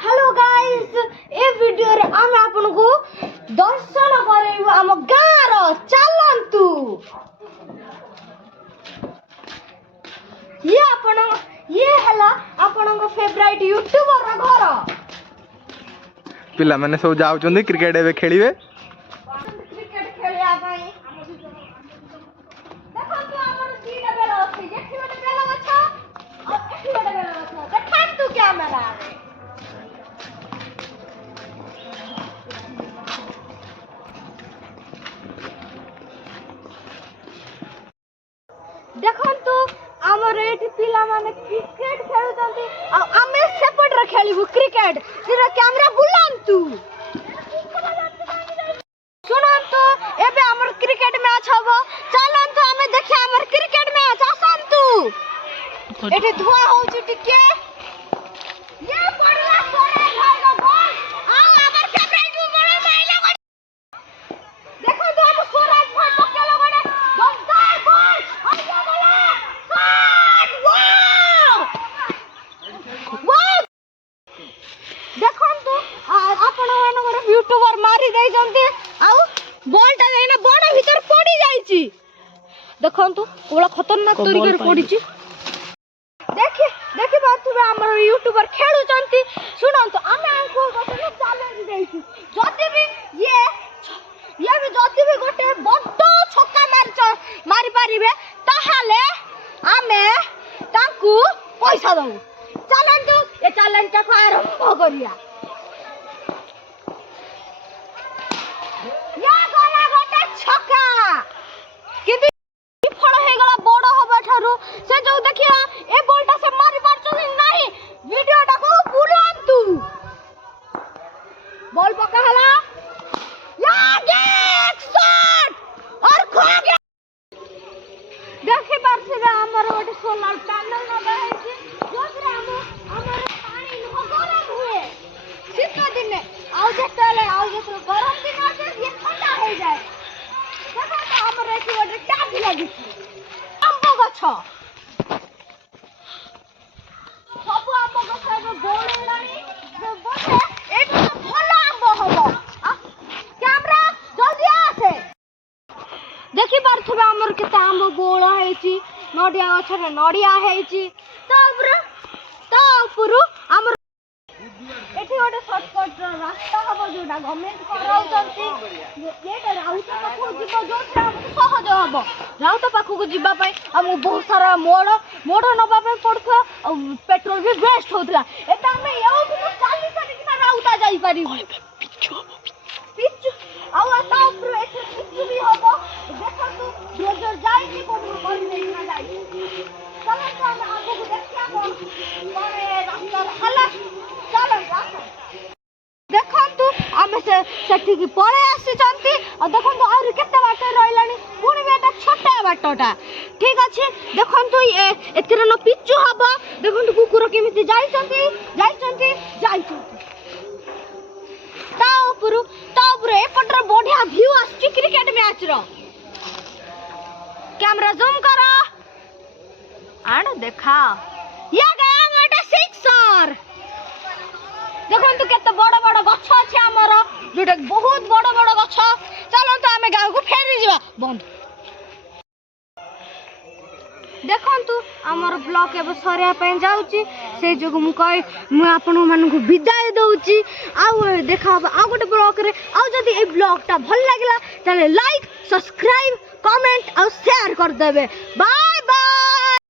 Hello guys ए video रे आम आपन को दर्शन करेबु हम गार चलंतु ये हला आपन को फेवरेट यूट्यूबर रा घर पिला माने सब जाउचंदी क्रिकेट एबे खेलिबे क्रिकेट खेलिया भाई देखो तू हमर तीन बेला अछि जेठी बटे बेला गछ और एठी बटे बेला गछ देखा तू कैमरा रे देखंतु हमर एठी पिला माने क्रिकेट खेलुचंती आ आमे सेपट रे खेलिबु क्रिकेट तेरा कैमरा बुलांतु सुनंतु एबे हमर क्रिकेट मैच हबो चलंतु हमें देखि हमर क्रिकेट मैच आसंतु एठी धुआ होउची टिके ये पड़ला सोरे भाईगो बॉल आ हमर फेवरेट बड़ा माइला देखो तो हम सोराज भाई पक्का लगड़े दमदार बॉल आइया बोला शॉट वाओ देखंतु आपण मानकर यूट्यूबर मारी देई जंती आ बॉल टा एना बड़ भीतर पड़ी जाईची देखंतु ओला खतरनाक तरीके पड़ी छी देखि बात हमर यूट्यूबर खेलु जंती सुनंतु आमे आंको गोटे चैलेंज देइछी जति भी ये भी जति भी गोटे बड्ड छक्का मारी पारिबे ताहाले आमे तांकू पैसा दउ चलंतु ए चैलेंज टा को आरंभ करिया या गला गोटे छक्का किंतु फड़ हे गला बड़ होबा थारु से जो देखिया ए बॉलटा से मारी पारछु नहीं वीडियोटा को बुलांतु बॉल पक्का हला या गेट शॉट और खो गया देखि पारछे हमर गोटे सोलर पैनल लगा है कि जोतरा हमर पानी न गरम हुए शीत दिन आउ जेतले गरम दिन आसे ये ठंडा हो जाए देखो तो हमर एठी गोटे टैप लागि आंबो गछ सब आंबो गछ में बोलेलानी जो बसे एटा भलो आंबो होबो कैमरा जल्दी आसे देखि पारथबे हमर केते आंबो बोळ हेची नडिया गछ रे नडिया हेची तापुरु हमर एठी गोटे शॉर्टकट रास्ता हबो जोडा गवर्नमेंट कराउचंती एटा राउता पाखु जिबो जोटा हमके सहज हबो राउता पाखु को जिबा पई हम बहुत सारा मोड़ नबा पे पड़थो पेट्रोल भी वेस्ट होतला एटा हम एउ भी चाली सटी ना राउता जाई पारिबो पिच आउ आता ऊपर एठी पिच भी हबो देखंतु डोजर जाई कि कोन कोन नहीं ना जाई चलो तो हम आगु को देखिया कोन रास्ता हला चलो देखंतु आमे से सेठी की पळे आसी चंती और देखंतु और केते बाटे रहलानी पुनी बेटा छोटा बाटोटा ठीक अछि देखंतु एतिर न पिच्चू हबो देखंतु कुकुर केमिति जाई चंती ता ऊपर एपटर बढ़िया व्यू आछि क्रिकेट मैच रो कैमरा जूम करो आन देखा या गया मोटा सिक्सर देखंतु केते बड़ गछ अछि हमर जोटा बहुत बड़ गछ चलो तो आमे गाँव को फेरी जिबा बंद देखंतु हमर ब्लॉग एबे सरिया पे जाउची से जोग मु आपन मानन को विदाय दउची आउ देखा आ गोटे ब्लॉग रे आ जदी ए ब्लॉग टा भल लागला तले लाइक सब्सक्राइब कमेंट और शेयर कर देबे बाय।